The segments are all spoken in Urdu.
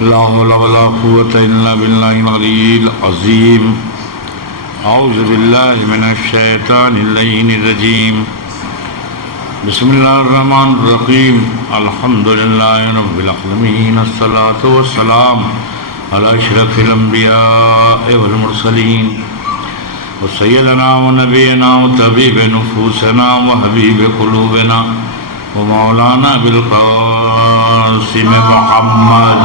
لا حول ولا قوة إلا بالله العلي العظيم. أعوذ بالله من الشيطان اللعين الرجيم. بسم الله الرحمن الرحيم. الحمد لله رب العالمين. الصلاة والسلام على أشرف الأنبياء والمرسلين وسيدنا ونبينا وطبيب نفوسنا وحبيب قلوبنا ومولانا بالقاسم محمد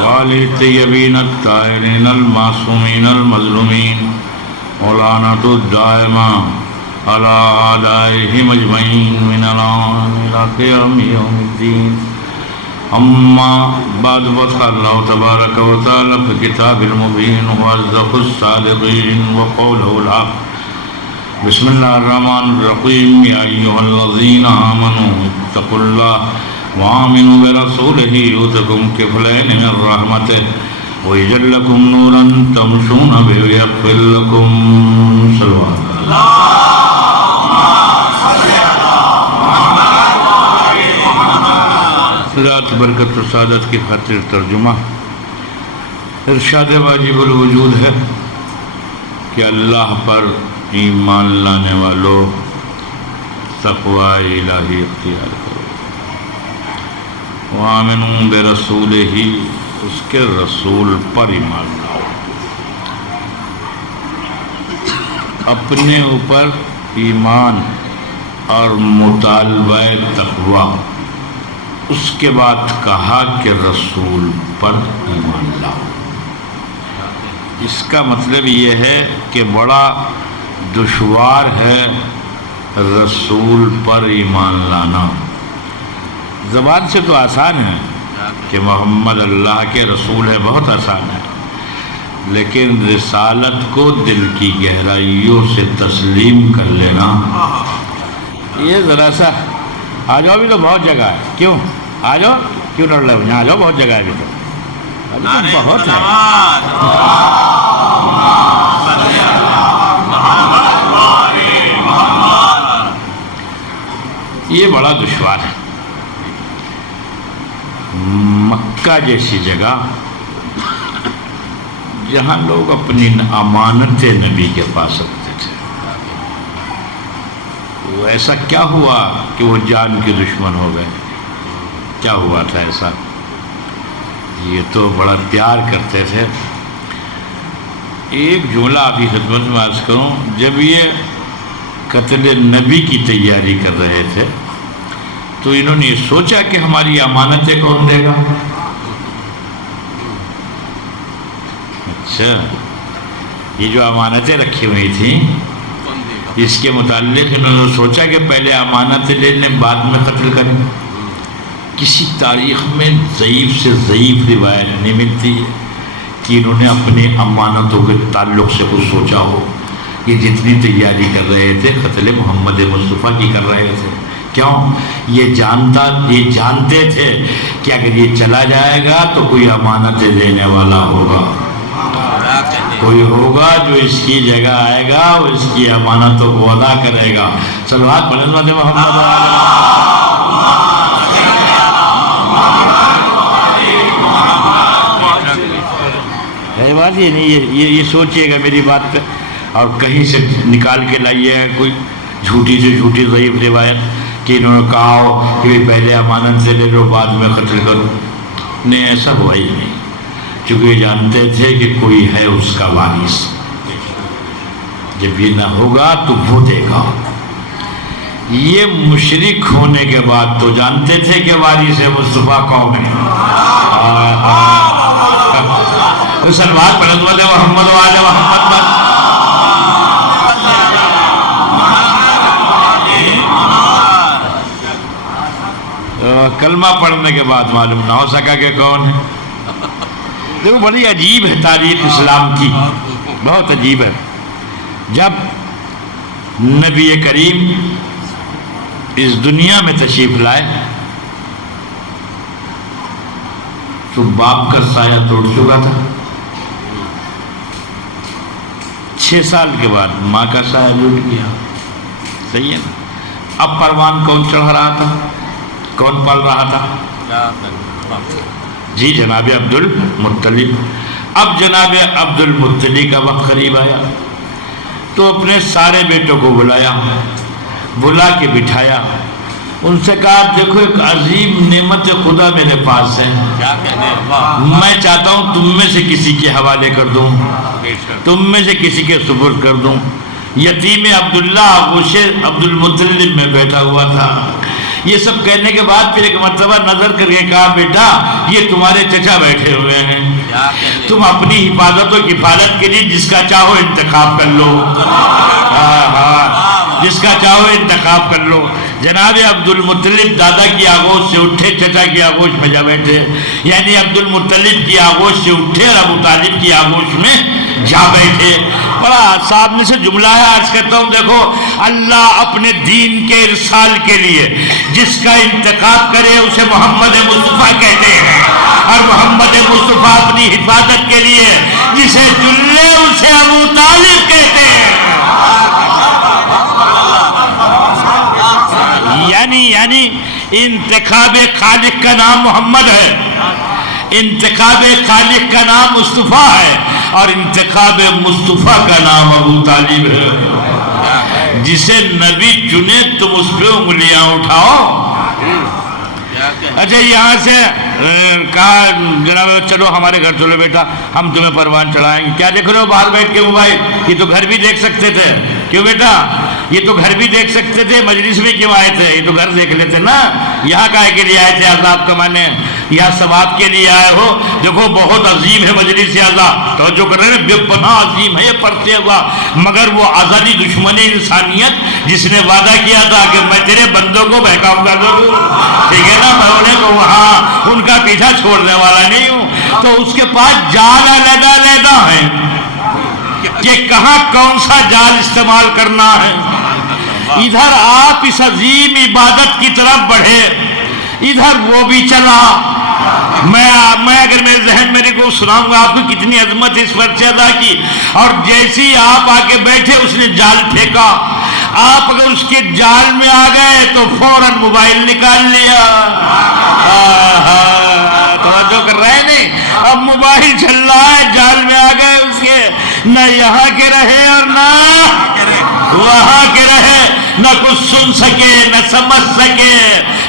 وآل الطيبين الطاهرين المعصومين المظلومين ولعنة الدائمة على أعدائهم أجمعين من الآن إلى قيام يوم الدين. أما بعد فقال الله تبارك وتعالى في كتاب المبين وأصدق الصادقين وقوله الحق. بسم الله الرحمن الرحيم. يا أيها الذين آمنوا اتقوا الله وآمنوا برسوله يؤتكم كفلين من رحمته ويجعل لكم نورا تمشون به ويغفر لكم. صلوات ذات برکت و سعادت کی خاطر ترجمہ. ارشاد واجب الوجود ہے کہ اللہ پر ایمان لانے والوں تقوی الہی اختیار کرو. وآمنوا برسولہ، اس کے رسول پر ایمان لاؤ. اپنے اوپر ایمان اور مطالبہ تقوی، اس کے بعد کہا کہ رسول پر ایمان لاؤ. اس کا مطلب یہ ہے کہ بڑا دشوار ہے رسول پر ایمان لانا. زبان سے تو آسان ہے کہ محمد اللہ کے رسول ہے، بہت آسان ہے، لیکن رسالت کو دل کی گہرائیوں سے تسلیم کر لینا یہ ذرا سا. آ جاؤ بھی تو بہت جگہ ہے. کیوں آ جاؤ؟ کیوں ڈر رہے ہو؟ یہاں آ جاؤ، بہت جگہ ہے بھی تو بہت ہے. یہ بڑا دشوار ہے. مکہ جیسی جگہ جہاں لوگ اپنی امانت نبی کے پاس رکھتے تھے، وہ ایسا کیا ہوا کہ وہ جان کے دشمن ہو گئے؟ کیا ہوا تھا ایسا؟ یہ تو بڑا پیار کرتے تھے. ایک جملہ آپ کی خدمت میں عرض کروں. جب یہ قتل نبی کی تیاری کر رہے تھے تو انہوں نے یہ سوچا کہ ہماری امانتیں کون دے گا. اچھا، یہ جو امانتیں رکھی ہوئی تھیں اس کے متعلق انہوں نے سوچا کہ پہلے امانتیں لے لیں، بعد میں قتل کریں. کسی تاریخ میں ضعیف سے ضعیف روایت نہیں ملتی کہ انہوں نے اپنے امانتوں کے تعلق سے کچھ سوچا ہو. یہ جتنی تیاری کر رہے تھے قتل محمد مصطفیٰ کی کر رہے تھے. کیوں؟ یہ جانتے تھے کہ اگر یہ چلا جائے گا تو کوئی امانتیں دینے والا ہوگا، کوئی ہوگا جو اس کی جگہ آئے گا، وہ اس کی امانتوں کو ادا کرے گا. صلوات بلند محمد. بات یہ سوچئے گا میری بات پہ، اور کہیں سے نکال کے لائیے کوئی جھوٹی سے جھوٹی ضعیف روایت کہ انہوں نے کہا ہو کہ پہلے امانت سے لے لو بعد میں قتل کرو. نہیں، ایسا ہوا ہی نہیں، چونکہ یہ جانتے تھے کہ کوئی ہے اس کا وارث. جب یہ نہ ہوگا تو وہ دے گا. یہ مشرک ہونے کے بعد تو جانتے تھے کہ وارث مصطفیٰ کون ہے. سلوات بلند محمد وآل محمد. کلمہ پڑھنے کے بعد معلوم نہ ہو سکا کہ کون ہے. دیکھو بڑی عجیب ہے تاریخ اسلام کی، بہت عجیب ہے. جب نبی کریم اس دنیا میں تشریف لائے تو باپ کا سایہ توڑ چکا تھا. 6 سال کے بعد ماں کا سایہ لوٹ گیا. صحیح ہے نا. اب پروان کون چڑھا رہا تھا؟ کون پال رہا تھا؟ جی جناب عبد المطلب. اب جناب عبد المطلب کا وقت قریب آیا تو اپنے سارے بیٹوں کو بلایا, بلا کے بٹھایا, ان سے کہا دیکھو ایک عظیم نعمت خدا میرے پاس ہے, میں چاہتا ہوں تم میں سے کسی کے حوالے کر دوں, تم میں سے کسی کے سپرد کر دوں. یتیم عبداللہ آغوش عبد المطلب میں بیٹھا ہوا تھا. یہ سب کہنے کے بعد پھر ایک مرتبہ نظر کر کے کہا بیٹا یہ تمہارے چچا بیٹھے ہوئے ہیں, تم اپنی حفاظت و کفالت کے لیے جس کا چاہو انتخاب کر لو. جس کا چاہو انتخاب کر لو. جناب عبد المطلب دادا کی آغوش سے اٹھے, چچا کی آغوش میں جا بیٹھے, یعنی عبد المطلب کی آغوش سے اٹھے اور ابو طالب کی آغوش میں جا بیٹھے. بڑا سامنے سے جملہ ہے, عرض کرتا ہوں دیکھو اللہ اپنے دین کے ارسال کے لیے جس کا انتخاب کرے اسے محمد مصطفیٰ کہتے ہیں, اور محمد مصطفیٰ اپنی حفاظت کے لیے جسے چن لے اسے ابو طالب کہتے ہیں. یعنی انتخاب خالق کا نام محمد ہے, انتخاب خالق کا نام مصطفیٰ ہے, اور انتخاب مصطفیٰ کا نام ابو طالب ہے. جسے نبی چنے تم اس پہ انگلیاں اٹھاؤ. اچھا یہاں سے کہا جناب چلو ہمارے گھر چلو بیٹا, ہم تمہیں پروان چڑھائیں گے. کیا دیکھ رہے ہو باہر بیٹھ کے موبائل؟ یہ تو گھر بھی دیکھ سکتے تھے. کیوں بیٹا؟ یہ تو گھر بھی دیکھ سکتے تھے, مجلس میں کیوں آئے تھے؟ یہ تو گھر دیکھ لیتے نا. یہاں کائے کے لیے آئے تھے؟ عذاب کمانے یا ثواب کے لیے آئے ہو؟ دیکھو بہت عظیم ہے مجلس عذاب, توجہ کر رہے ہیں, بے پناہ عظیم ہے یہ پرچے عذاب. مگر وہ ازلی دشمن انسانیت جس نے وعدہ کیا تھا کہ میں تیرے بندوں کو بہکاؤں گا ضرور, ٹھیک ہے نا, میں انہیں کو وہاں ان کا پیچھا چھوڑنے والا نہیں ہوں. تو اس کے پاس جال علیحدہ ہے کہ کہاں کون سا جال استعمال کرنا ہے. ادھر آپ اس عظیم عبادت کی طرف بڑھے, ادھر وہ بھی چلا. میں اگر میرے ذہن میرے کو سناؤں گا آپ کو کتنی عظمت اس پر ادا کی. اور جیسی آپ آ کے بیٹھے اس نے جال پھینکا, آپ اگر اس کے جال میں آ گئے تو فوراً موبائل نکال لیا. توجہ کر رہے ہیں نہیں؟ اب موبائل چل رہا ہے, جال میں آ گئے اس کے, نہ یہاں کے رہے اور نہ وہاں کے رہے, نہ کچھ سن سکے نہ سمجھ سکے,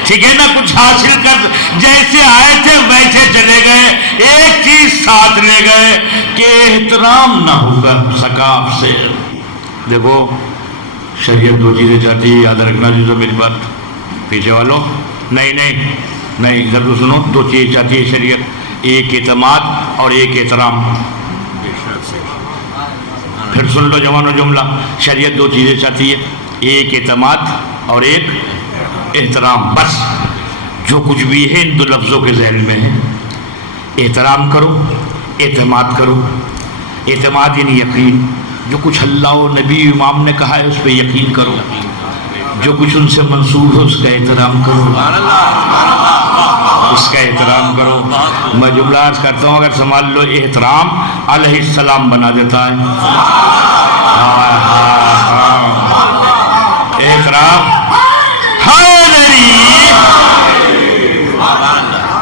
ٹھیک ہے نا, کچھ حاصل کر جیسے آئے تھے ویسے چلے گئے. ایک چیز ساتھ لے گئے کہ احترام نہ ہوگا سکا آپ سے. دیکھو شریعت 2 چیزیں چاہتی ہے, یاد رکھنا جی. تو میری بات پیچھے والوں نہیں ادھر تو سنو. 2 چیزیں چاہتی ہے شریعت, ایک اعتماد اور ایک احترام. پھر سن لو جوانو جملہ, شریعت 2 چیزیں چاہتی ہے, ایک اعتماد اور ایک احترام. بس جو کچھ بھی ہے ان 2 لفظوں کے ذہن میں ہے. احترام کرو, اعتماد کرو. اعتماد یعنی یقین, جو کچھ اللہ و نبی امام نے کہا ہے اس پہ یقین کرو, جو کچھ ان سے منسوب ہے اس کا احترام کرو, اس کا احترام کرو. میں جملہ عرض کرتا ہوں, اگر سنبھال لو, احترام علیہ السلام بنا دیتا ہے. احترام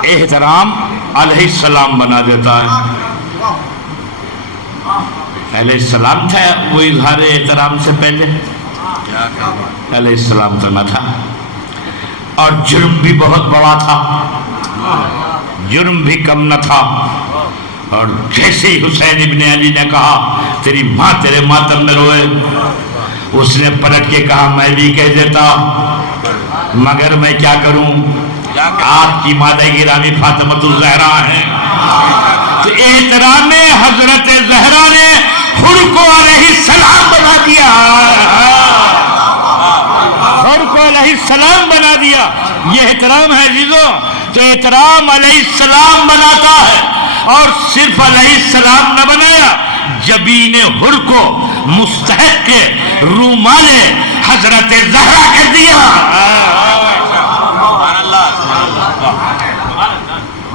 احترام علیہ السلام بنا دیتا ہے. علیہ السلام تھا وہ اظہار احترام سے پہلے, علیہ السلام تو نہ تھا. اور جرم بھی بہت بڑا تھا, جرم بھی کم نہ تھا. اور جیسے ہی حسین ابن علی نے کہا تیری ماں تیرے ماتم میں روئے, اس نے پلٹ کے کہا میں بھی کہہ دیتا, مگر میں کیا کروں, آپ کی مادہ گرامی فاطمۃ الزہرا ہیں. تو احترام حضرت زہرا نے حر کو علیہ السلام بنا دیا, حر کو علیہ السلام بنا دیا. یہ احترام ہے عزیزوں. تو احترام علیہ السلام بناتا ہے, اور صرف علیہ السلام نہ بنایا, جبین حر کو مستحق رومان حضرت زہرا کر دیا.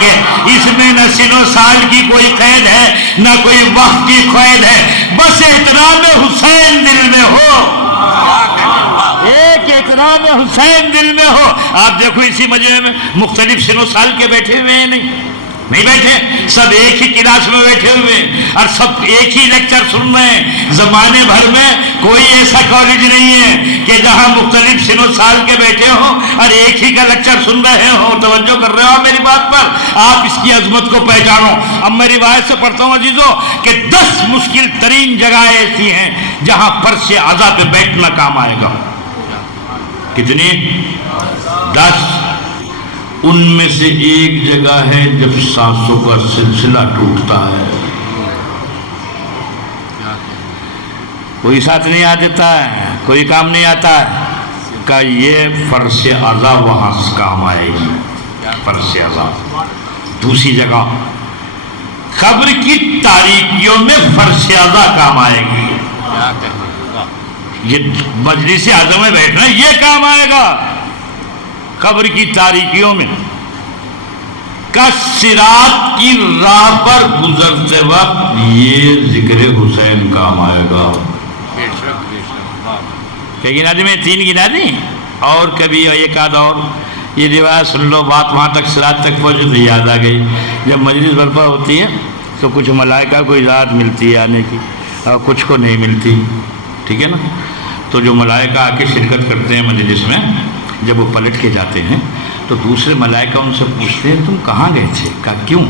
کہ اس میں نہ سن و سال کی کوئی قید ہے نہ کوئی وقت کی قید ہے، بس احترام حسین دل میں ہو، ایک احترام حسین دل میں ہو۔ آپ دیکھو اسی مجمع میں مختلف سن و سال کے بیٹھے ہوئے ہیں، نہیں بیٹھے، سب ایک ہی کلاس میں بیٹھے ہوئے ہیں اور سب ایک ہی لیکچر سن رہے ہیں۔ زمانے بھر میں کوئی ایسا کالج نہیں ہے کہ جہاں مختلف سن و سال کے بیٹھے ہوں اور ایک ہی کا لیکچر سن رہے ہوں۔ توجہ کر رہے ہو میری بات پر؟ آپ اس کی عظمت کو پہچانو۔ اب میں روایت سے پڑھتا ہوں عزیزو کہ 10 مشکل ترین جگہیں ایسی ہیں جہاں فرش عزا پہ بیٹھنا کام آئے گا۔ کتنی؟ 10۔ ان میں سے ایک جگہ ہے جب سانسوں کا سلسلہ ٹوٹتا ہے، کوئی ساتھ نہیں آ دیتا ہے، کوئی کام نہیں آتا ہے، کہ یہ فرش عزا وہاں سے کام آئے گی۔ فرش عزا۔ دوسری جگہ قبر کی تاریکیوں میں فرش عزا کام آئے گی۔ یہ مجلس عزا میں بیٹھنا یہ کام آئے گا قبر کی تاریکیوں میں۔ کا صراط کی راہ پر گزرتے وقت یہ ذکر حسین کام آئے گا۔ لیکن آدمی میں 3 گنا دی اور کبھی ایک آدھ اور یہ روایت سن لو، بات وہاں تک صراط تک پہنچے تو یاد آ گئی۔ جب مجلس برپا ہوتی ہے تو کچھ ملائکہ کو اجازت ملتی ہے آنے کی اور کچھ کو نہیں ملتی، ٹھیک ہے نا؟ تو جو ملائکہ آ کے شرکت کرتے ہیں مجلس میں، جب وہ پلٹ کے جاتے ہیں تو دوسرے ملائکہ ان سے پوچھتے ہیں تم کہاں گئے تھے؟ کہا کیوں؟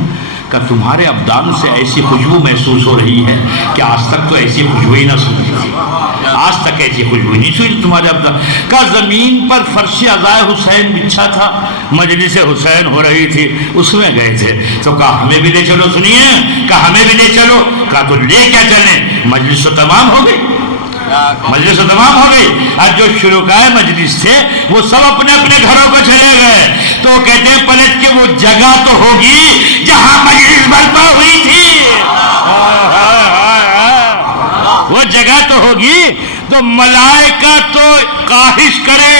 کہا تمہارے ابدان سے ایسی خوشبو محسوس ہو رہی ہے کہ آج تک تو ایسی خوشبو ہی نہ سنی تھی، آج تک ایسی خوشبو نہیں سنی تمہارے ابدان۔ کہا زمین پر فرش عزائے حسین بچھا تھا، مجلس حسین ہو رہی تھی، اس میں گئے تھے۔ تو کہا ہمیں بھی لے چلو، سنیے، کہا ہمیں بھی لے چلو۔ کہا تو لے کیا چلیں؟ مجلس تو تمام ہو گئی، مجلس تمام ہو گئی۔ اور جو شرکائے مجلس تھے وہ سب اپنے اپنے گھروں کو چلے گئے۔ تو کہتے ہیں پلٹ کے وہ جگہ تو ہوگی جہاں مجلس برپا ہوئی تھی، وہ جگہ تو ہوگی۔ تو ملائکہ تو کاہش کرے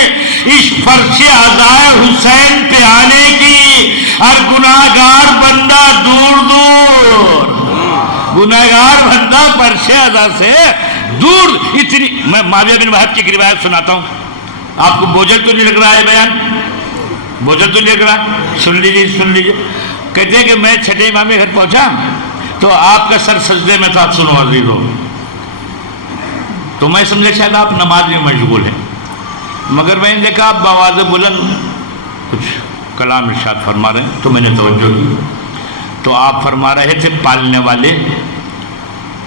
اس فرش عزائے حسین پہ آنے کی، اور گناہگار بندہ دور دور، گناہگار بندہ فرش عزا سے دور۔ اتنی میں معاویہ بن وہب کی ایک روایت سناتا ہوں، آپ کو بوجھل تو نہیں لگ رہا ہے بیان؟ بوجھل تو نہیں لگ رہا؟ سن لیجیے سن لیجیے۔ کہتے ہیں کہ میں چھٹے امام کے گھر پہنچا تو آپ کا سر سجدے میں تھا، سنو عزیزو، تو میں سمجھا شاید آپ نماز میں مشغول ہیں، مگر میں نے دیکھا آپ بآواز بلند کچھ کلام ارشاد فرما رہے ہیں، تو میں نے توجہ کی تو آپ فرما رہے تھے پالنے والے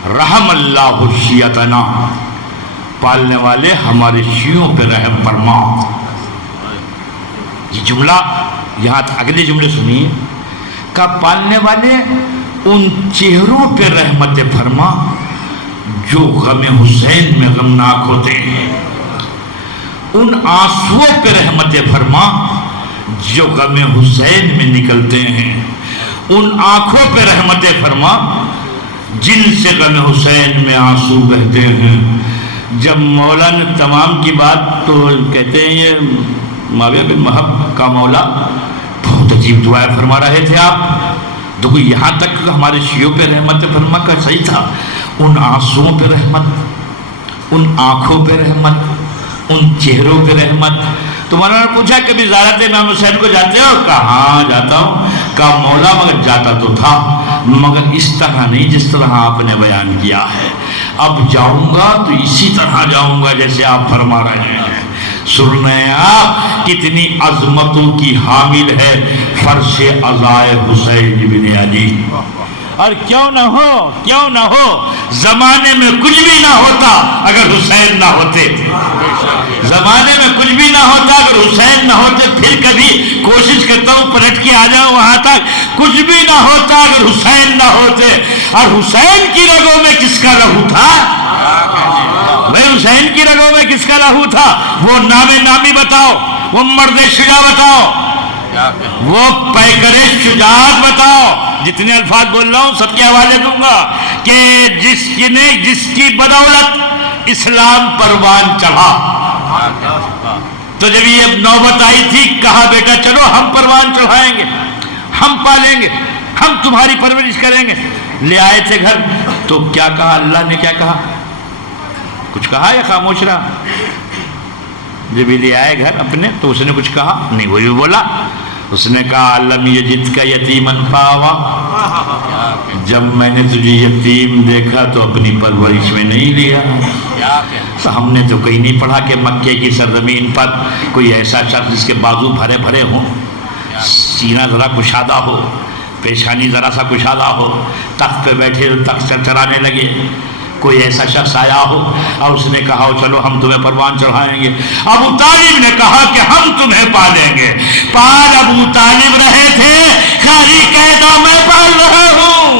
رحم اللہ شیعتنا، پالنے والے ہمارے شیعوں پہ رحم فرما۔ یہ جملہ یہاں اگلے جملے سنیے، کہ پالنے والے ان چہروں پہ رحمت فرما جو غم حسین میں غمناک ہوتے ہیں، ان آنسوؤں پہ رحمت فرما جو غم حسین میں نکلتے ہیں، ان آنکھوں پہ رحمت فرما جن سے غم حسین میں آنسو بہتے ہیں۔ جب مولا نے تمام کی بات تو کہتے ہیں یہ معاویہ بن وہب کا مولا بہت عجیب دعائیں فرما رہے تھے آپ، دیکھو یہاں تک ہمارے شیعوں پہ رحمت فرما کا صحیح تھا، ان آنسوؤں پہ رحمت، ان آنکھوں پہ رحمت، ان چہروں پہ رحمت۔ تو مولانا نے پوچھا کبھی زیارت امام حسین کو جاتے ہو؟ کہا ہاں جاتا ہوں۔ کہا مولا مگر جاتا تو تھا مگر اس طرح نہیں جس طرح آپ نے بیان کیا ہے، اب جاؤں گا تو اسی طرح جاؤں گا جیسے آپ فرما رہے ہیں۔ سرنیا کتنی عظمتوں کی حامل ہے فرش عزائے حسین بن علی۔ اور کیوں نہ ہو زمانے میں کچھ بھی نہ ہوتا اگر حسین نہ ہوتے، زمانے میں کچھ بھی نہ ہوتا اگر حسین نہ ہوتے۔ پھر کبھی کوشش کرتا ہوں پلٹ کے آ جاؤں وہاں تک، کچھ بھی نہ ہوتا اگر حسین نہ ہوتے۔ اور حسین کی رگوں میں کس کا لہو تھا؟ بھائی حسین کی رگوں میں کس کا لہو تھا؟ وہ نام نامی بتاؤ، وہ مرد شجاع بتاؤ، وہ پیکر شجاعت بتاؤ۔ جتنے الفاظ بول رہا ہوں سب کے حوالے دوں گا کہ جس کی بدولت اسلام پروان چڑھا، تو تو جب یہ نوبت آئی تھی کہا بیٹا چلو ہم پروان چڑھائیں گے، ہم پالیں گے، ہم تمہاری پرورش کریں گے۔ لے آئے تھے گھر تو کیا کہا اللہ نے؟ کیا کہا؟ کچھ کہا یا خاموش رہا؟ جب یہ لے آئے گھر اپنے تو اس نے کچھ کہا نہیں، وہی بولا، اس نے کہا لم یجدک یتیما فآویٰ، جب میں نے تجھے یتیم دیکھا تو اپنی پرورش میں نہیں لیا۔ تو ہم نے تو کہیں نہیں پڑھا کہ مکے کی سرزمین پر کوئی ایسا شخص جس کے بازو بھرے بھرے ہوں، سینہ ذرا کشادہ ہو، پیشانی ذرا سا کشادہ ہو، تخت پہ بیٹھے تو تخت چرانے لگے، کوئی ایسا شخص آیا ہو اور اس نے کہا چلو ہم تمہیں پروان چڑھائیں گے۔ ابو طالب نے کہا کہ ہم تمہیں پالیں گے۔ پال ابو طالب رہے تھے، خالی کہتا میں پال رہا ہوں،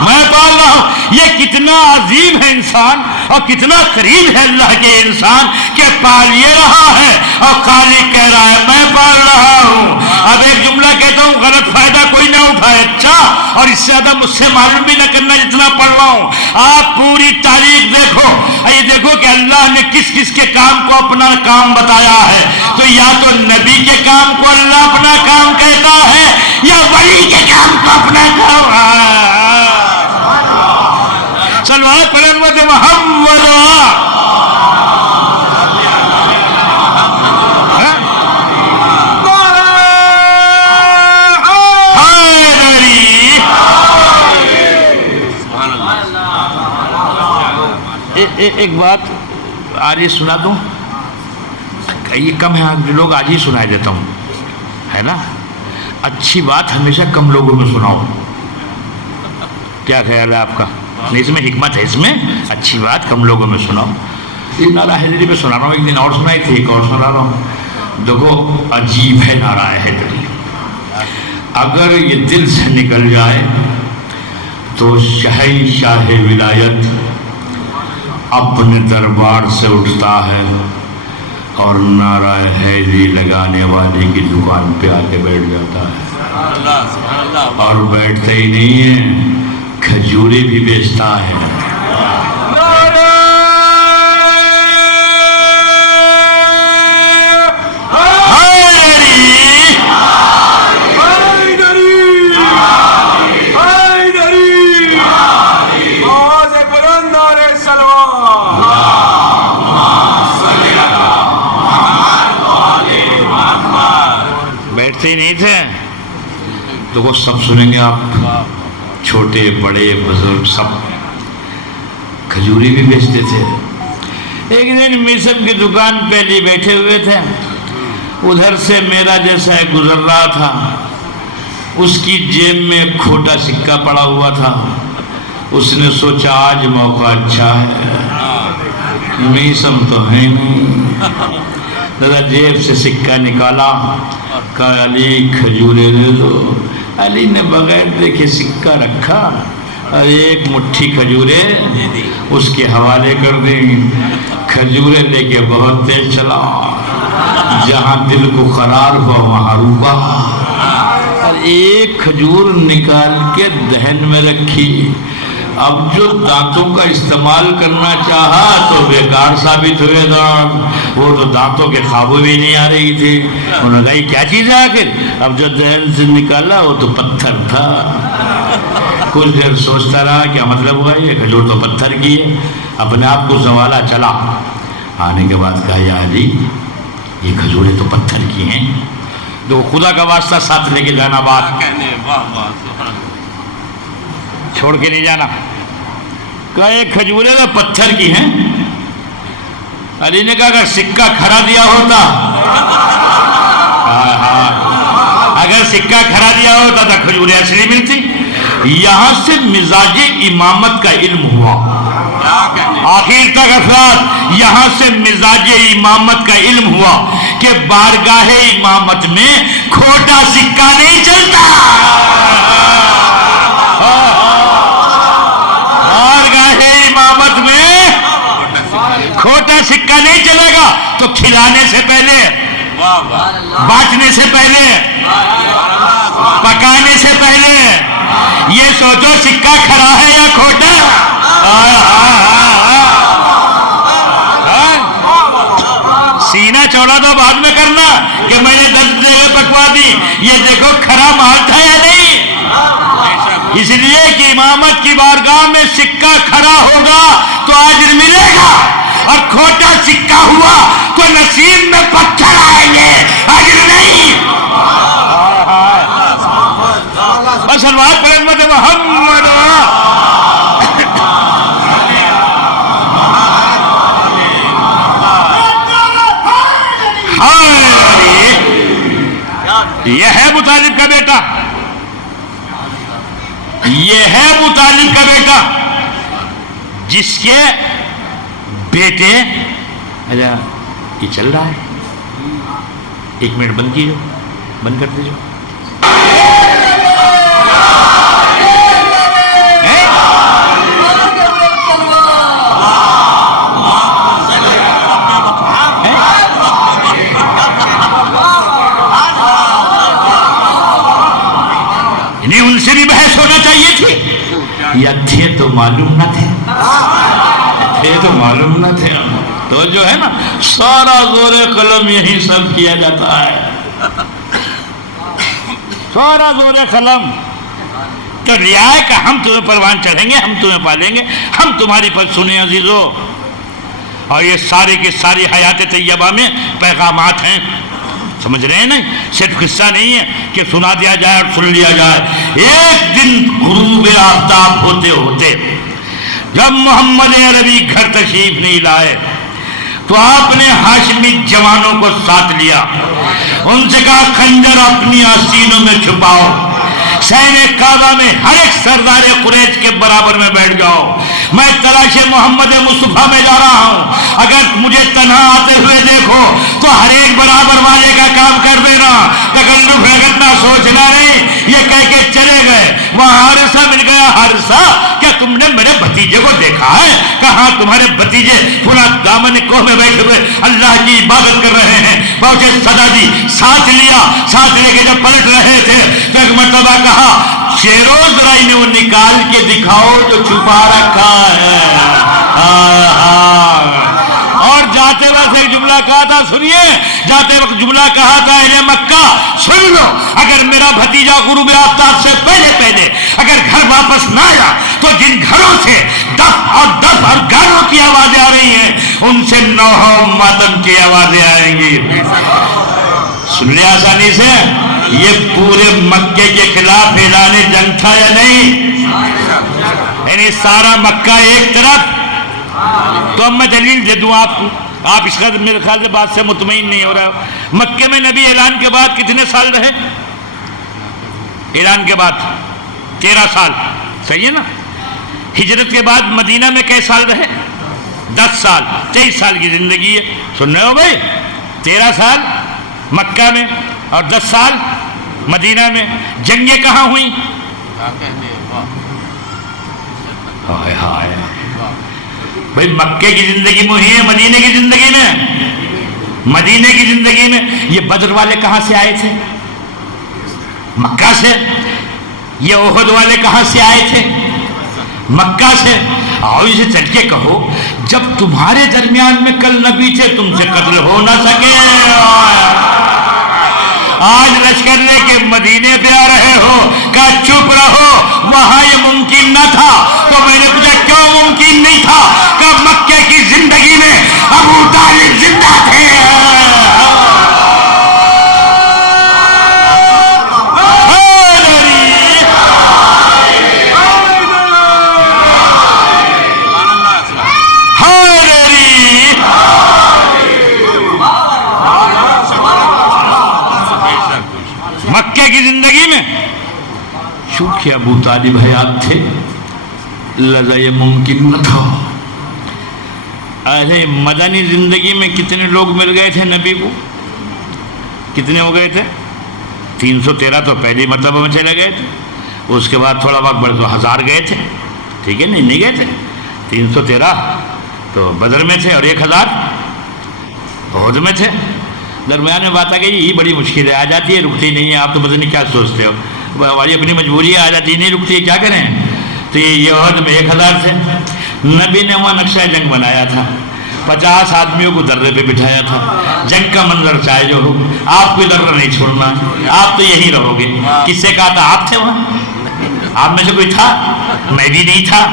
میں پال رہا ہوں۔ یہ کتنا عظیم ہے انسان اور کتنا قریب ہے اللہ کے انسان کہ پال یہ رہا ہے اور خالق کہہ رہا ہے میں پال رہا ہوں۔ اب ایک جملہ کہتا ہوں، غلط فائدہ کوئی نہ اٹھائے، اچھا، اور اس سے زیادہ مجھ سے معلوم بھی نہ کرنا جتنا پڑھ رہا ہوں۔ آپ پوری تاریخ دیکھو، یہ دیکھو کہ اللہ نے کس کس کے کام کو اپنا کام بتایا ہے۔ تو یا تو نبی کے کام کو اللہ اپنا کام کہتا ہے یا ولی کے کام کو اپنا کام۔ صلوات پر امت محمد۔ ایک بات آج ہی سنا دوں، یہ کم ہے لوگ آج ہی سنائی دیتا ہوں، ہے نا؟ اچھی بات ہمیشہ کم لوگوں میں سناؤ، کیا خیال ہے آپ کا؟ نہیں، اس میں حکمت ہے، اس میں اچھی بات کم لوگوں میں سناؤ۔ یہ نعرہ حیدری پہ سنا رہا ہوں، ایک دن اور سنائی تھی، ایک اور سنا رہا ہوں۔ دیکھو عجیب ہے نعرہ حیدری، اگر یہ دل سے نکل جائے تو شہنشاہ ولایت اپنے دربار سے اٹھتا ہے اور نعرہ حیدری لگانے والے کی دکان پہ آ کے بیٹھ جاتا ہے، اور بیٹھتا ہی نہیں ہے، کھجورے بھی بیچتا ہے۔ بیٹھتے ہی نہیں تھے تو وہ سب سنیں گے آپ، چھوٹے بڑے بزرگ سب کھجوری بھی بیچتے تھے۔ ایک دن میسم کی دکان پہ جی بیٹھے ہوئے تھے، ادھر سے میرا جیسا ایک گزر رہا تھا، اس کی جیب میں ایک کھوٹا سکہ پڑا ہوا تھا، اس نے سوچا آج موقع اچھا ہے، میسم تو ہے نہیں، ذرا جیب سے سکہ نکالا، کہا علی کھجورے دے دو۔ علی نے بغیر دیکھے سکہ رکھا اور ایک مٹھی کھجورے اس کے حوالے کر دی۔ کھجورے لے کے بہت تیز چلا، جہاں دل کو قرار ہوا وہاں رکا، اور ایک کھجور نکال کے دہن میں رکھی۔ اب جو دانتوں کا استعمال کرنا چاہا تو بیکار ثابت ہوئے دانت، وہ تو دانتوں کے قابو بھی نہیں آ رہی تھی۔ انہوں نے کہا یہ کیا چیز ہے آخر؟ اب جو دہن سے نکالا وہ تو پتھر تھا۔ کچھ دیر سوچتا رہا کیا مطلب ہوا، یہ کھجور تو پتھر کی ہے، اپنے آپ کو سنبھالا، چلا آنے کے بعد کہا یا علی یہ کھجوریں تو پتھر کی ہیں، تو خدا کا واسطہ ساتھ لے کے جانا، بات چھوڑ کے نہیں جانا۔ کہا یہ کھجوریں تو پتھر کی ہیں۔ علی نے کہا اگر سکہ کھڑا دیا ہوتا، اگر سکہ کھڑا دیا ہوتا تو کھجوریں اصلی ملتی۔ یہاں سے مزاج امامت کا علم ہوا، آخر تک افراد یہاں سے مزاج امامت کا علم ہوا کہ بارگاہ امامت میں کھوٹا سکہ نہیں چلتا، بارگاہ امامت میں کھوٹا سکہ نہیں چلے گا۔ تو کھلانے سے پہلے، بانٹنے سے پہلے، پکانے سے پہلے یہ سوچو سکہ کھڑا ہے یا کھوٹا۔ دوڑا تو بعد میں کرنا کہ میں نے 10 جگہ پکوا دی. یہ دیکھو کھرا مال تھا یا نہیں. اس لیے کہ امامت کی بارگاہ میں سکہ کھڑا ہوگا تو اجر ملے گا، اور کھوٹا سکہ ہوا تو نصیب میں پتھر آئیں گے، اجر نہیں. بس سلوات پر امت محمد. یہ ہے ابو طالب کا بیٹا، یہ ہے ابو طالب کا بیٹا جس کے بیٹے. اچھا یہ چل رہا ہے، 1 منٹ بند کیجو، بند کر دیجو. ان سے بھی بحث ہونا چاہیے تھی، یا تھے تو معلوم نہ تھے، تھے تو معلوم نہ تھے. تو جو ہے نا سارا زور قلم یہی سب کیا جاتا ہے، سارا زور قلم. تو رعایا کہ ہم تمہیں پروان چڑھیں گے، ہم تمہیں پالیں گے، ہم تمہاری پر سنیں عزیزو. اور یہ سارے کے ساری حیات طیبہ میں پیغامات ہیں، سمجھ رہے ہیں نا. صرف قصہ نہیں ہے کہ سنا دیا جائے اور سن لیا جائے. ایک دن غروب آفتاب ہوتے ہوتے جب محمد عربی گھر تشریف نہیں لائے تو آپ نے ہاشمی جوانوں کو ساتھ لیا، ان سے کہا خنجر اپنی آستینوں میں چھپاؤ، سین کعبہ میں ہر ایک سردار قریش کے برابر میں بیٹھ جاؤ، میں تلاش محمد مصطفیٰ میں جا رہا ہوں، اگر مجھے تنہا آتے ہوئے دیکھو تو ہر ایک برابر والے کا کام کر دینا، تکلف رگڑنا سوچنا نہیں. یہ کہہ کے چلے گئے. وہاں حارثہ مل گیا. حارثہ کیا تم نے میرے بھتیجے کو دیکھا ہے؟ کہاں تمہارے بھتیجے پورا دامن کوہ میں بیٹھے ہوئے اللہ کی عبادت کر رہے ہیں. پہنچے سزا دی، ساتھ لیا، ساتھ لے کے جب پلٹ رہے تھے تو ایک مرتبہ کہا شیروز رائی نے وہ نکال کے دکھاؤ جو چھپا رکھا ہے. اور جاتے وقت ایک جملہ کہا تھا، سنیے، جاتے وقت جملہ کہا تھا اہل مکہ سن لو، اگر میرا بھتیجا غروب آفتاب سے پہلے پہلے اگر گھر واپس نہ آیا تو جن گھروں سے دف اور گانوں کی آوازیں آ رہی ہیں ان سے نوحہ ماتم کی آوازیں آئیں گی. سن لیا آسانی سے. یہ پورے مکے کے خلاف اعلان جنگ تھا یا نہیں؟ یعنی سارا مکہ ایک طرف. تو اب میں دلیل دے دوں آپ کو، آپ اس کا میرے خیال سے بات سے مطمئن نہیں ہو رہا. مکے میں نبی اعلان کے بعد کتنے سال رہے؟ اعلان کے بعد 13 سال، صحیح ہے نا. ہجرت کے بعد مدینہ میں کئی سال رہے؟ 10 سال، 23 سال کی زندگی ہے. سن رہے ہو بھائی؟ 13 سال مکہ میں اور 10 سال مدینہ میں. جنگیں کہاں ہوئیں؟ ہائے ہائے بھائی، مکے کی زندگی میں ہوئی ہے، مدینے کی زندگی میں، مدینے کی زندگی میں. یہ بدر والے کہاں سے آئے تھے؟ مکہ سے. یہ احد والے کہاں سے آئے تھے؟ مکہ سے. آؤ اسے چل کے کہو جب تمہارے درمیان میں کل نبی تھے تم سے قتل ہو نہ سکے، آج لشکر لے کے مدینے پہ آ رہے ہو، کہا چپ رہو، وہاں یہ ممکن نہ تھا. تو میں نے پوچھا کیوں ممکن نہیں تھا؟ کہ مکے کی زندگی میں ابو طالب زندہ تھے. مکے کی زندگی میں چونکہ ابو طالب حیات تھے لذا یہ ممکن نہ تھا. ایسے مدنی زندگی میں کتنے لوگ مل گئے تھے نبی کو؟ کتنے ہو گئے تھے؟ 313 تو پہلی مرتبہ میں چلے گئے تھے. اس کے بعد تھوڑا وقت بڑھ تو 1000 گئے تھے. ٹھیک ہے، نہیں گئے تھے. 313 تو بدر میں تھے اور 1000 احد میں تھے. درمیان میں بات آ گئی، یہ بڑی مشکل ہے، آ جاتی ہے، رکتی نہیں ہے. آپ تو پتہ نہیں کیا سوچتے ہو، ہماری اپنی مجبوری ہے، آ جاتی نہیں رکتی ہے، کیا کریں. تو یہ احد میں 1000 تھے. نبی نے وہاں نقشہ جنگ بنایا تھا. 50 آدمیوں کو درے پہ بٹھایا تھا. جنگ کا منظر چاہے جو ہو, آپ کو درہ نہیں چھوڑنا, آپ تو یہیں رہو گے. کس سے کہا تھا؟ آپ تھے وہاں؟ آپ میں سے کوئی تھا؟ میں بھی نہیں تھا.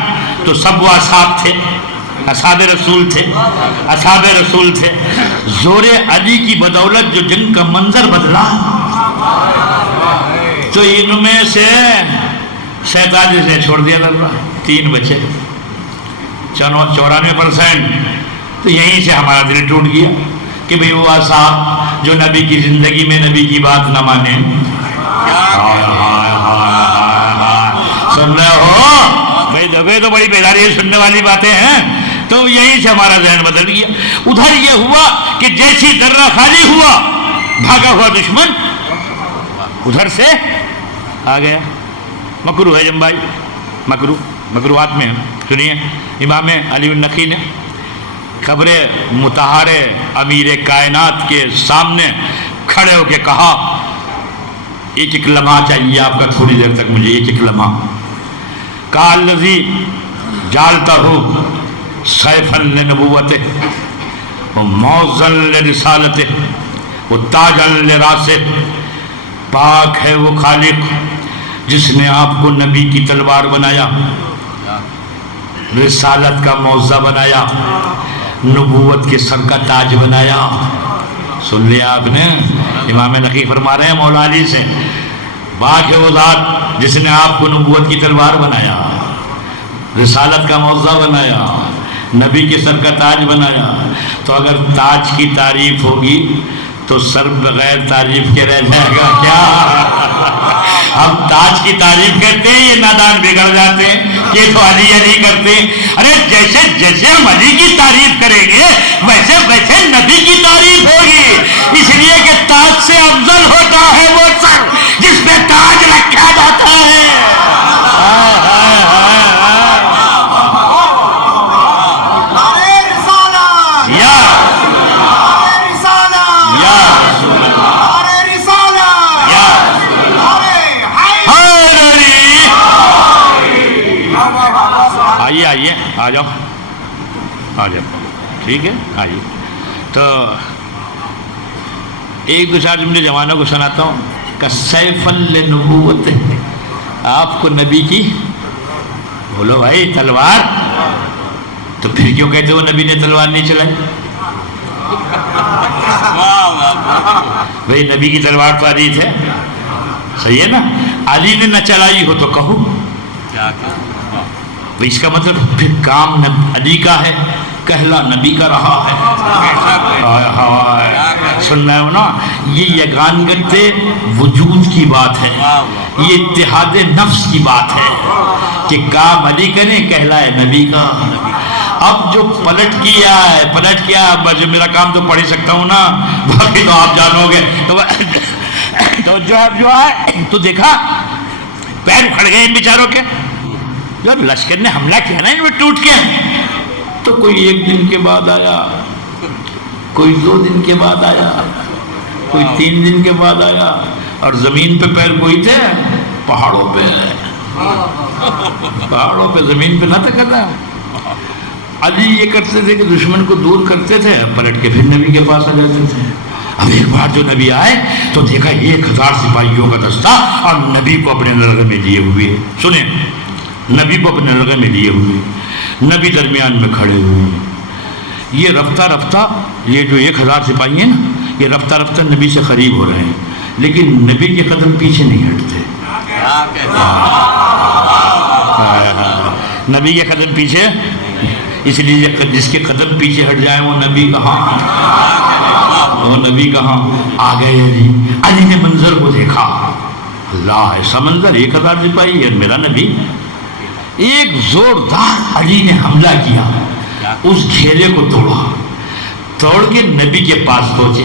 تو سب وہ اصحاب تھے, اصحاب رسول تھے, اصحاب رسول تھے. زور علی کی بدولت جو جنگ کا منظر بدلا, تو ان میں سے 47 نے چھوڑ دیا درہ, 3 بچے, 94%. تو یہیں سے ہمارا دل ٹوٹ گیا کہ بھئی وہ اصحاب جو نبی کی زندگی میں نبی کی بات نہ مانے. سن رہے ہو بھئی؟ دبے تو بڑی بیداری سننے والی باتیں ہیں. تو یہیں سے ہمارا ذہن بدل گیا. ادھر یہ ہوا کہ جیسی درہ خالی ہوا, بھاگا ہوا دشمن ادھر سے آ گیا. مکروہ ہے جنب بھائی, مکروہات میں سنیے. امام علی النقی نے قبر مطہر امیر کائنات کے سامنے کھڑے ہو کے کہا, ایک لمحہ چاہیے آپ کا, تھوڑی دیر تک مجھے ایک لمحہ. کہا الذی جعلتہ سیفا لنبوتہ وموزا لرسالتہ وتاجا لراسہ. پاک ہے وہ خالق جس نے آپ کو نبی کی تلوار بنایا, رسالت کا موضع بنایا, نبوت کے سر کا تاج بنایا. سن لیا آپ نے؟ امام نقی فرما رہے ہیں مولا علی سے, پاک ہے وہ ذات جس نے آپ کو نبوت کی تلوار بنایا, رسالت کا موضع بنایا, نبی کے سر کا تاج بنایا. تو اگر تاج کی تعریف ہوگی تو سر بغیر تعریف کے رہ جائے گا کیا؟ ہم تاج کی تعریف کرتے ہیں, یہ نادان بگڑ جاتے ہیں کہ تو علی علی کرتے ہیں. ارے جیسے جیسے ہم علی کی تعریف کریں گے ویسے ویسے نبی کی تعریف ہوگی. اس لیے کہ تاج سے افضل ہوتا ہے وہ سر جس پہ تاج رکھا جاتا ہے. آئیے آ جاؤ, آ جاؤ, ٹھیک ہے آئیے. تو ایک دو چار جملے جوانوں کو سناتا ہوں. کسیفا لنبوت, آپ کو نبی کی, بولو بھائی, تلوار. تو پھر کیوں کہتے ہو نبی نے تلوار نہیں چلائی؟ بھائی نبی کی تلوار تو علی تھے, صحیح ہے نا؟ علی نے نہ چلائی ہو تو کہو. اس کا مطلب پھر کام علی کا ہے, کہلا نبی کا رہا ہے. سننا ہے نا, یہ یگانگت وجود کی بات ہے, یہ اتحاد نفس کی بات ہے کہ کام علی کریں, کہلا ہے نبی کا. اب جو پلٹ کیا ہے, پلٹ کیا, میرا کام تو پڑھ ہی سکتا ہوں نا, باقی تو آپ جانو گے. تو جو ہے تو دیکھا پیر اکھڑ گئے ان بیچاروں کے. جب لشکر نے حملہ کیا نا ان میں ٹوٹ کے, تو کوئی 1 دن کے بعد آیا, کوئی 2 دن کے بعد آیا, کوئی 3 دن کے بعد آیا, اور زمین پہ پیر کوئی تھے, پہاڑوں پہ, پہاڑوں پہ, زمین پہ نہ تھا کرنا. علی یہ کرتے تھے کہ دشمن کو دور کرتے تھے, پلٹ کے پھر نبی کے پاس آ جاتے تھے. اب ایک بار جو نبی آئے تو دیکھا 1000 سپاہیوں کا دستہ اور نبی کو اپنے نرغے میں لیے ہوئے. سنیں, نبی کو اپنے نرغے میں لیے ہوئے, نبی درمیان میں کھڑے ہوئے. یہ رفتہ رفتہ, یہ جو 1000 سپاہی ہیں نا, یہ رفتہ رفتہ نبی سے قریب ہو رہے ہیں, لیکن نبی کے قدم پیچھے نہیں ہٹتے. نبی کے قدم پیچھے, اس لیے جس کے قدم پیچھے ہٹ جائیں وہ نبی کہاں, وہ نبی کہاں. آ گئے علی, علی نے منظر کو دیکھا, اللہ ایسا منظر, 1000 سپاہی ہے, میرا نبی. ایک زوردار علی نے حملہ کیا, اس گھیرے کو توڑا, توڑ کے نبی کے پاس پہنچے,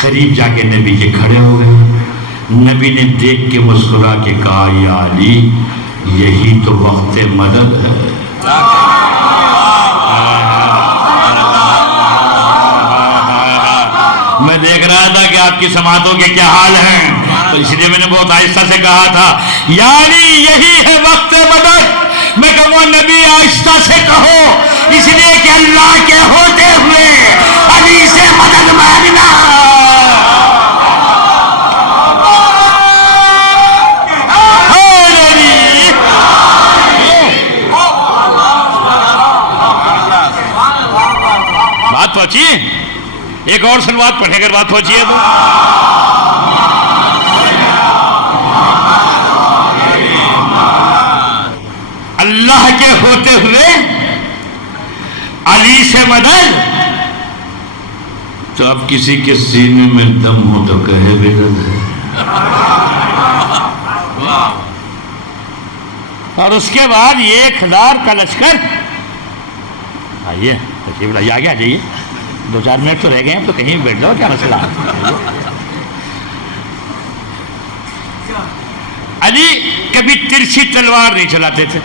قریب جا کے نبی کے کھڑے ہو گئے. نبی نے دیکھ کے مسکرا کے کہا, یا علی یہی تو وقت مدد ہے. میں دیکھ رہا تھا کہ آپ کی سماعتوں کے کیا حال ہیں, تو اس لیے میں نے بہت آہستہ سے کہا تھا, یعنی یہی ہے وقت مدد. میں کہوں نبی آہستہ سے کہو, اس لیے کہ اللہ کے ہوتے بات پہنچی ہے؟ ایک اور سلوات پڑھے اگر بات پہنچی ہے تو. اللہ کے ہوتے ہوئے علی سے مدد. تو اب کسی کے سینے میں دم ہو تو کہے بےدد ہے. اور اس کے بعد 1000 کا لشکر. آئیے تشریف لائیے, آگے آ جائیے, 2-4 منٹ تو رہ گئے ہیں, تو کہیں بیٹھ جاؤ, کیا مسئلہ ہے. علی کبھی ترچھی تلوار نہیں چلاتے تھے,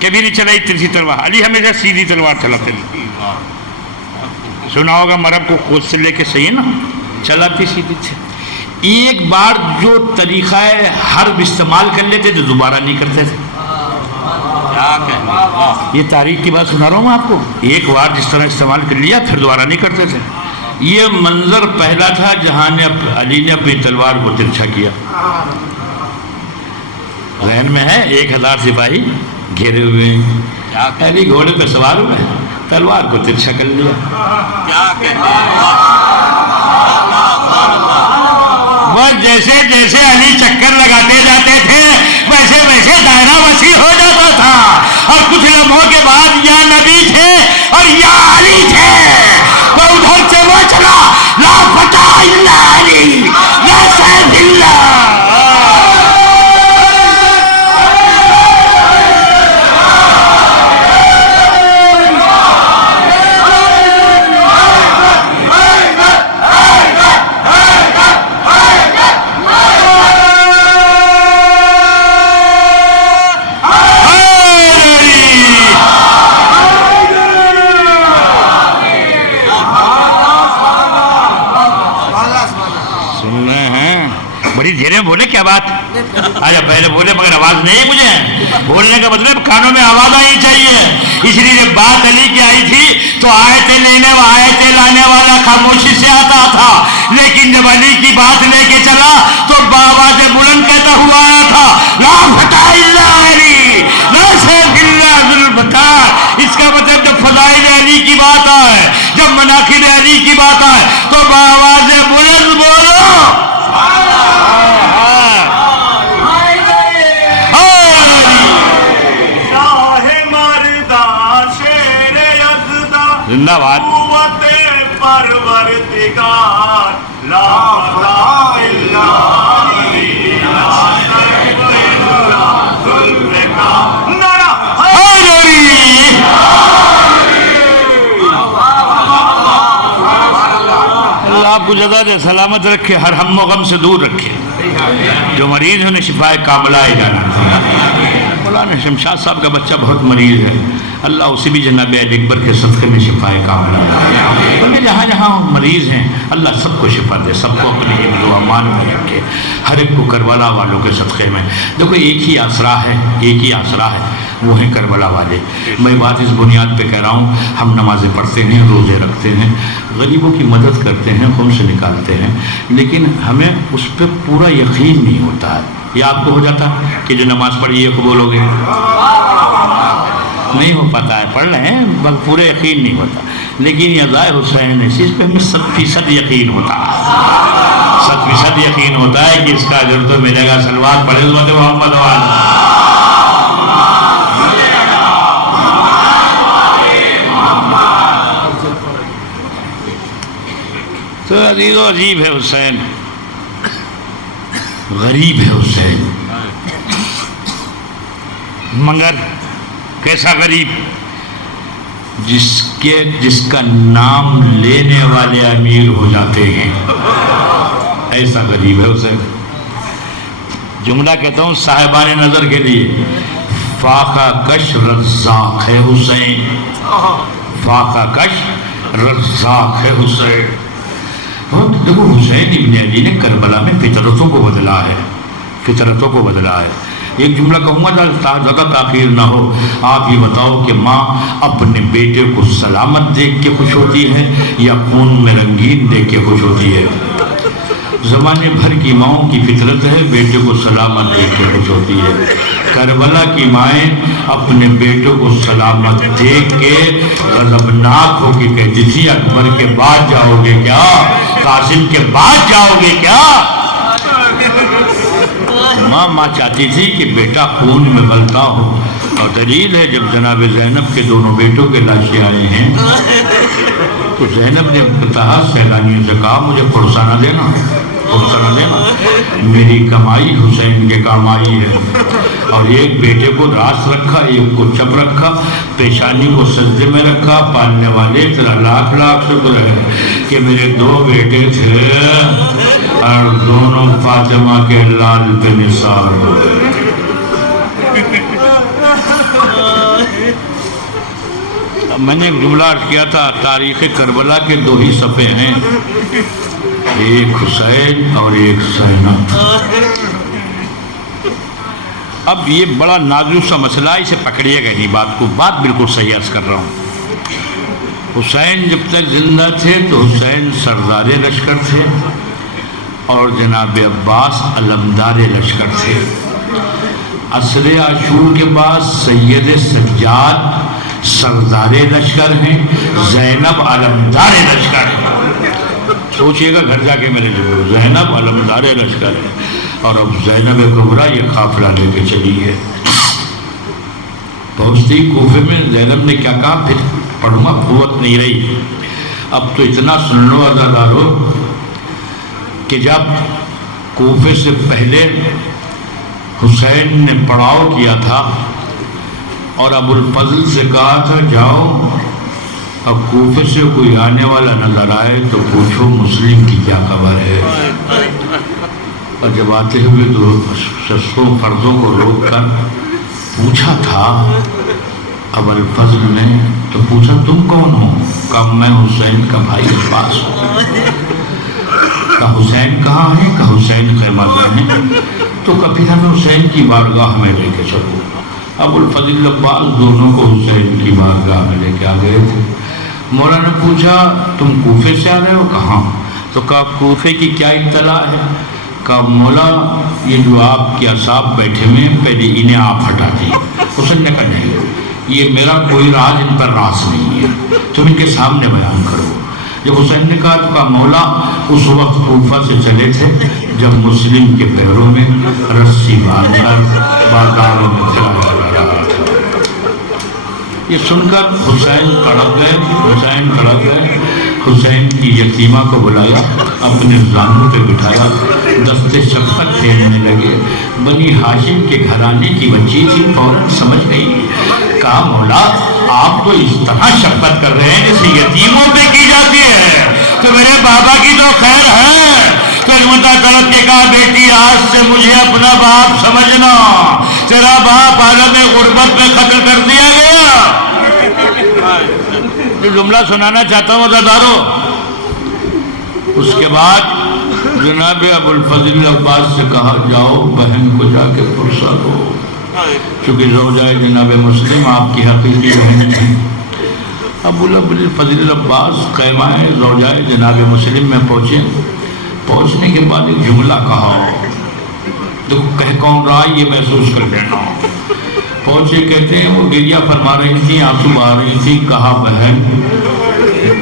کبھی نہیں چلائی ترچھی تلوار. علی ہمیشہ سیدھی تلوار چلاتے تھے. سنا ہوگا مرب کو خود سے لے کے, صحیح نا, چلاتی سیدھی تھے. ایک بار جو طریقہ حرب استعمال کر لیتے تو دوبارہ نہیں کرتے تھے. یہ تاریخ کی بات سنا رہا ہوں آپ کو. ایک بار جس طرح استعمال کر لیا پھر دوبارہ نہیں کرتے تھے. یہ منظر پہلا تھا جہاں علی نے اپنی تلوار کو ترچھا کیا. ذہن میں ہے 1000 سپاہی گھیرے ہوئے ہیں, علی گھوڑے پہ سوار ہوئے, تلوار کو ترچھا کر لیا. کیا کہتے ہیں, وہ جیسے جیسے علی چکر لگاتے جاتے تھے ویسے ویسے دائرہ وسیع ہو جاتا تھا. اور کچھ لمحوں کے بعد یا نبی تھے اور یا علی تھے. تو ادھر سے وہ چلا, لا فتح الا علی, لا سیف الا. بولے کیا بات, آجا پہلے بولے مگر آواز نہیں مجھے. بولنے کا مطلب کانوں میں آواز آنی چاہیے. اس لیے جب بات علی کی آئی تھی تو آیتیں لانے والا خاموشی سے آتا تھا, لیکن جب علی کی بات لے کے چلا تو آواز بلند کہتا ہوا آیا تھا, لا فتح الا علی, لا سیف الا ذو البطار. اس کا مطلب جب فضائل علی کی بات آئے, جب مناقب علی کی بات آئے تو آواز بلند بولو. زندہ باد. اللہ آپ کو جزا دے, سلامت رکھے, ہر ہم و غم سے دور رکھے. جو مریض ہیں انہیں شفاء کاملہ اجازت. مولانا شمشاد صاحب کا بچہ بہت مریض ہے, اللہ اسے بھی جناب علی اکبر کے صدقے میں شفاء کاملہ دے. جہاں جہاں مریض ہیں اللہ سب کو شفا دے, سب کو اپنے حفظ و امان میں رکھے, ہر ایک کو کربلا والوں کے صدقے میں. دیکھو ایک ہی آسرا ہے, وہ ہیں کربلا والے. میں بات اس بنیاد پہ کہہ رہا ہوں, ہم نمازیں پڑھتے ہیں, روزے رکھتے ہیں, غریبوں کی مدد کرتے ہیں, خمس نکالتے ہیں, لیکن ہمیں اس پہ پورا یقین نہیں ہوتا ہے. یہ آپ کو ہو جاتا کہ جو نماز پڑھی یہ قبول ہو گئی؟ نہیں ہو پاتا ہے, پڑھ رہے ہیں بس پورے یقین نہیں ہوتا. لیکن یہ ضائع حسین ہے, اس پہ ہمیں 100% یقین ہوتا ہے, 100% یقین ہوتا ہے کہ اس کا اجر تو ملے گا. صلوات پڑھے حضرت محمد وعلی. تو عزیز و عجیب ہے حسین, غریب ہے حسین, مگر کیسا غریب, جس کا نام لینے والے امیر ہو جاتے ہیں, ایسا غریب ہے حسین. جملہ کہتا ہوں صاحبان نظر کے لیے, فاقہ کش رزاق ہے حسین, فاقہ کش رزاق ہے حسین. دیکھو حسین ابن علی نے کربلا میں فطرتوں کو بدلا ہے. ایک جملہ کہوں گا زیادہ تاخیر نہ ہو. آپ یہ بتاؤ کہ ماں اپنے بیٹے کو سلامت دیکھ کے خوش ہوتی ہے یا خون میں رنگین دیکھ کے خوش ہوتی ہے؟ زمانے بھر کی ماؤں کی فطرت ہے بیٹے کو سلامت دیکھ کے خوش ہوتی ہے. کربلا کی مائیں اپنے بیٹوں کو سلامت دیکھ کے غضبناک ہو کے کہتی تھی اکبر کے بعد جاؤ گے کیا؟ قاسم کے بعد جاؤ گے کیا؟ ماں چاہتی تھی کہ بیٹا خون میں بلتا ہو. اور دلیل ہے جب جناب زینب کے دونوں بیٹوں کے لاشیں آئے ہیں تو زینب نے کہا سیلانیوں سے کہا مجھے فرسانہ دینا، میری کمائی حسین کے کام آئی ہے. اور ایک بیٹے کو راست رکھا، ایک کو چپ رکھا، پیشانی کو سجدے میں رکھا. پالنے والے تیرا لاکھ لاکھ شکر ہے کہ میرے دو بیٹے تھے اور دونوں فاطمہ کے لال پہ نثار ہو گئے. میں نے ایک جملہ عرض کیا تھا تاریخ کربلا کے دو ہی صفحے ہیں، ایک حسین اور ایک زینب. اب یہ بڑا نازک سا مسئلہ ہے، اسے پکڑیے گا نہیں بات کو، بات بالکل صحیح عرض کر رہا ہوں. حسین جب تک زندہ تھے تو حسین سردار لشکر تھے اور جناب عباس علمدار لشکر تھے. عصر عاشور کے بعد سید سجاد سردار لشکر ہیں، زینب علمدار لشکر ہیں. سوچئے گا گھر جا کے میرے جو زینب علمدار لشکر ہے اور اب زینب کبریٰ یہ قافلہ لے کے چلی ہے. پہنچتی کوفے میں زینب نے کیا کہا، پھر پڑھوں گا، قوت نہیں رہی. اب تو اتنا سن لو عزادارو کہ جب کوفے سے پہلے حسین نے پڑاؤ کیا تھا اور ابو الفضل سے کہا تھا جاؤ اب کوفے سے کوئی آنے والا نظر آئے تو پوچھو مسلم کی کیا خبر ہے. اور جب آتے ہوئے تو شخصوں فردوں کو روک کر پوچھا تھا ابو الفضل نے، تو پوچھا تم کون ہو؟ کہا میں حسین کا بھائی عباس ہوں. کہا حسین کہاں ہے؟ کہا حسین خیمہ میں ہے. تو کبھی ہمیں حسین کی بارگاہ میں لے کے چلو. ابو الفضل عباس دونوں کو حسین کی بارگاہ میں لے کے آ گئے تھے. مولا نے پوچھا تم کوفے سے آ رہے ہو؟ کہاں؟ تو کہا کوفے کی کیا اطلاع ہے؟ کہا مولا یہ جو آپ کے اصحاب بیٹھے ہوئے پہلے انہیں آپ ہٹا دیں. حسین نے کہا نہیں یہ میرا کوئی راز ان پر راز نہیں ہے، تم ان کے سامنے بیان کرو. جب حسین نے کہا تو کہا مولا اس وقت کوفہ سے چلے تھے جب مسلم کے پیروں میں رسی باندھ کر بازاروں میں پھرایا جا رہا تھا. یہ سن کر حسین کڑک گئے. حسین کی یتیمہ کو بلایا، اپنے زانوں پہ بٹھایا، دستے شفقت پھیرنے لگے. بنی ہاشم کے گھرانے کی بچی تھی، فوراً سمجھ گئی. کہا مولا آپ تو اس طرح شفقت کر رہے ہیں جیسے یتیموں پہ کی جاتی ہے، تو میرے بابا کی تو خیر ہے. کلمتہ طلب کے کہا بیٹی آج سے مجھے اپنا باپ سمجھنا، تیرا باپ عالم غربت میں قتل کر دیا گیا. جو جملہ سنانا چاہتا ہوں عزادارو، اس کے بعد جناب ابو الفضل عباس سے کہا جاؤ بہن کو جا کے پرسا دو، چونکہ زوجہ جناب مسلم آپ کی حقیقی بہن تھیں. ابو الفضل عباس خیمہ زوجہ جناب مسلم میں پہنچے. پہنچنے کے بعد ایک جملہ کہا، تو کہہ کون رہا یہ محسوس کر لینا. پہنچے کہتے ہیں وہ گریہ فرما رہی تھی، آنسو بہا رہی تھی. کہا بہن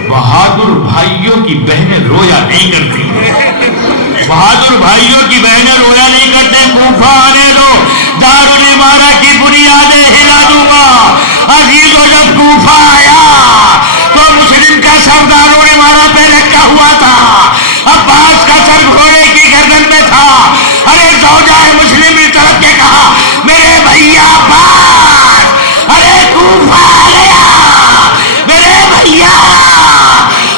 بہادر بھائیوں کی بہنیں رویا نہیں کرتی، بہادر بھائیوں کی بہنیں رویا نہیں کرتے. کوفہ آنے دو، دارالامارہ کی بنیادیں ہلا دوں گا. عزیزو جب کوفہ آیا تو مسلم کا سر دارالامارہ پہ رکھا ہوا تھا، عباس کا سر گھوڑے کی گردن میں تھا. ارے زوجہ مسلم نے طرف کے کہا میرے بھیا عباس، ارے کوفہ آ گیا میرے بھیا،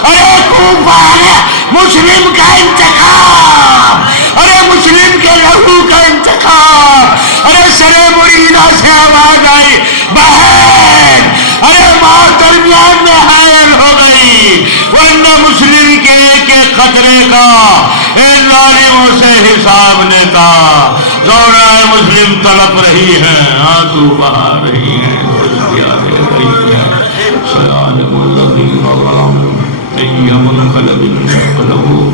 ارے کوفہ آ گیا، مسلم کا انتقام، ارے مسلم کے لہو کا انتقام. ارے سرے مریدہ سے آواز آئی بہن، ارے ماں درمیان میں حائل ہو گئی، ورنہ مسلم کے ایک ایک خطرے کا ان ظالموں سے حساب لیتا. زوجہ مسلم تڑپ رہی ہے، آنسو بہا رہی ہے، تسبیح دے رہی ہے. سیالم الذین ظلموا ایہم انقلب انقلبوا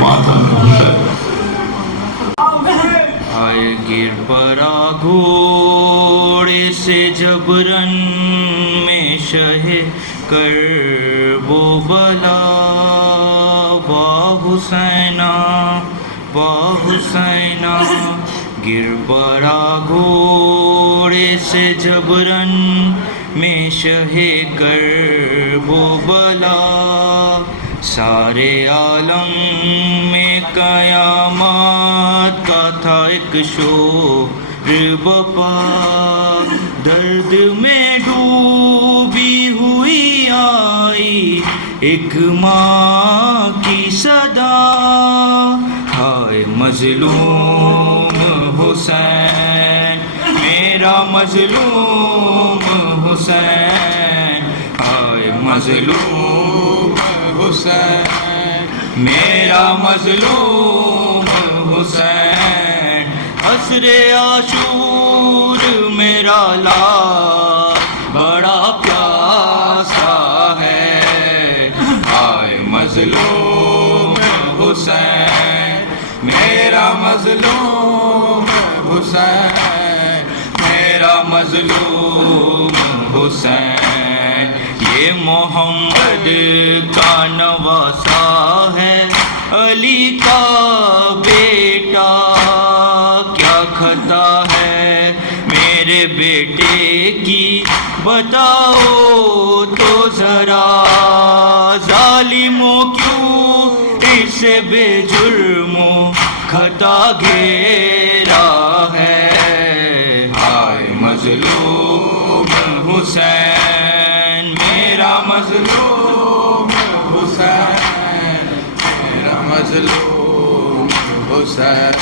ماتم حسین. کرب و بلا، واہ حسینہ واہ حسینہ، گر پڑا گھوڑے سے جبرن میں شہ کرب و بلا، سارے عالم میں قیامت کا تھا ایک شور بپا، درد میں ڈوبی ہوئی آئی ایک ماں کی صدا، ہائے مظلوم حسین میرا مظلوم حسین، ہائے مظلوم حسین میرا مظلوم حسین، عصر عاشور میرا لال بڑا پیاسا ہے، ہائے مظلوم حسین میرا مظلوم حسین میرا مظلوم حسین، یہ محمد کا نواسا ہے علی کا بیٹا، کیا خطا ہے میرے بیٹے کی بتاؤ تو ذرا، ظالموں کیوں اسے بے جرموں خطا گھیرا ہے، ہائے مظلوم حسین میرا مظلوم حسین میرا مظلوم حسین،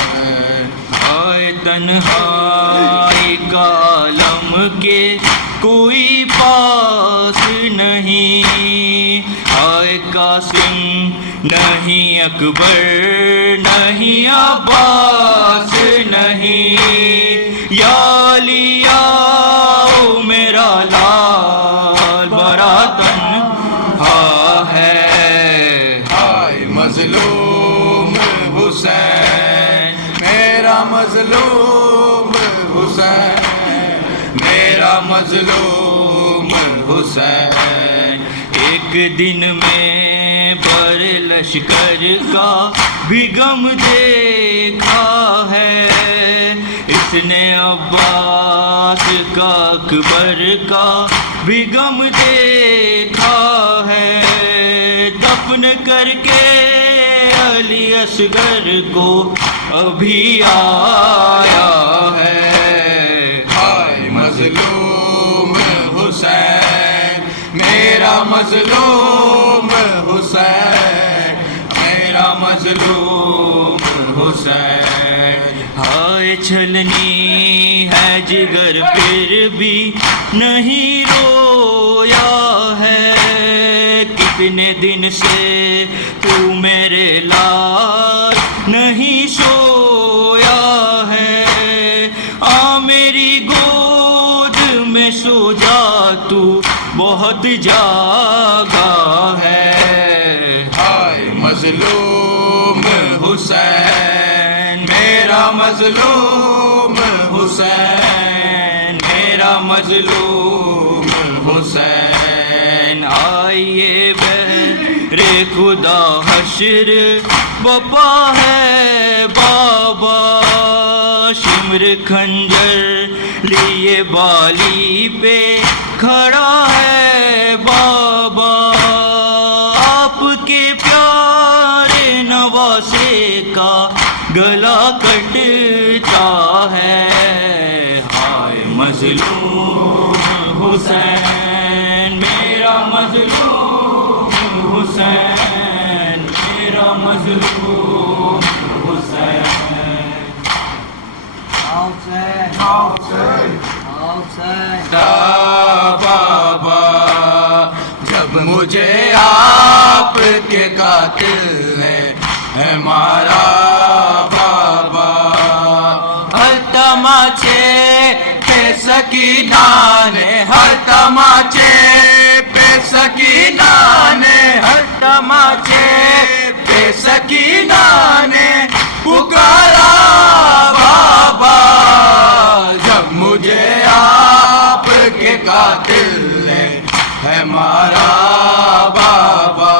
ہائے تنہائی کا عالم کے کوئی پاس نہیں، ہائے قاسم نہیں اکبر نہیں عباس نہیں، یا علی آؤ میرا لال بڑا تنہا ہے، ہائے مظلوم حسین میرا مظلوم حسین میرا مظلوم حسین، ایک دن میں پر لشکر کا بھی غم دیکھا ہے، اس نے عباس کا اکبر کا بھی غم دیکھا ہے، دفن کر کے علی اصغر کو ابھی آیا ہے، ہائے مظلوم حسین میرا مظلوم حسین میرا مظلوم حسین، ہائے چھلنی ہے جگر پھر بھی نہیں رویا ہے، کتنے دن سے تو میرے لال نہیں سویا ہے، آ میری گود میں سو جا تو بہت جاگا ہے، ہائے مظلوم حسین میرا مظلوم حسین میرا مظلوم حسین، آئیے بہرے خدا حشر بپا ہے بابا، شمر خنجر لیے بالی پہ کھڑا ہے بابا، آپ کے پیارے نواسے کا گلا کٹتا ہے، ہائے مظلوم حسین میرا مظلوم حسین میرا مظلوم حسین، بابا جب مجھے آپ کے قاتل نے مارا بابا، ہر تماچے پہ سکینہ نے، ہر تماچے پہ سکینہ نے، ہر تماچے پہ سکینہ نے پکارا بابا، جب مجھے آپ کے قاتل نے ہے مارا ہمارا بابا،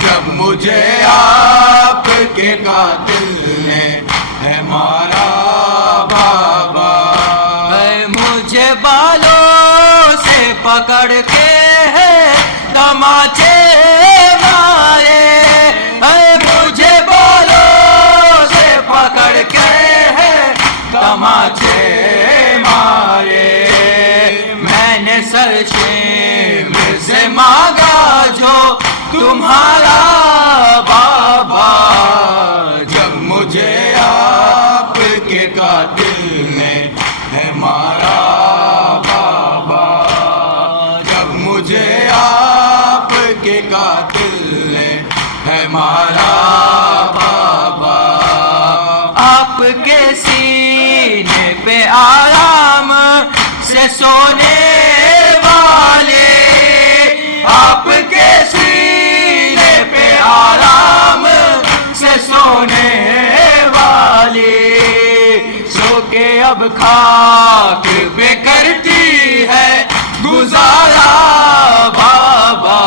جب مجھے آپ کے قاتل نے ہے مارا بابا، مجھے بالوں سے پکڑ کے تماچے مارے، مجھے بالوں سے پکڑ کے تماچے مارے، میں نے سرشیم سے مانگا جو تمہارا بابا، جب مجھے آپ کے قاتل نے ہے مارا بابا، جب مجھے آپ کے قاتل نے ہے مارا بابا، آپ کے سینے پہ آرام سے سونے والے، آپ کے سینے پہ آرام سے سونے والے، سو کے اب خاک پہ کرتی ہے گزارا بابا،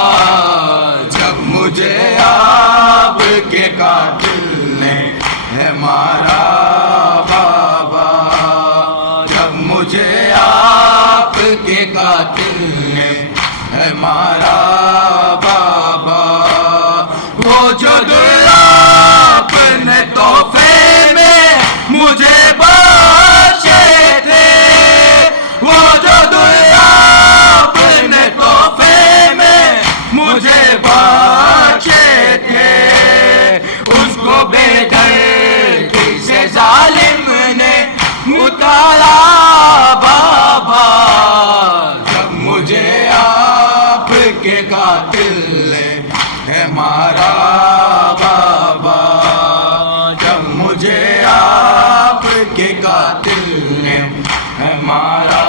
جب مجھے آپ کے قاتل نے ہے مارا بابا، جب مجھے آپ کے قاتل نے ہے مارا بابا، وہ جو دعا اپنے تحفے میں مجھے بخشے تھے، وہ جو دعا اپنے تحفے میں مجھے بخشے تھے، اس کو بے دردی سے ظالم نے اتارا بابا، جب مجھے آپ کے قاتل نے ہے مارا بابا، جب مجھے آپ کے قاتل نے ہے مارا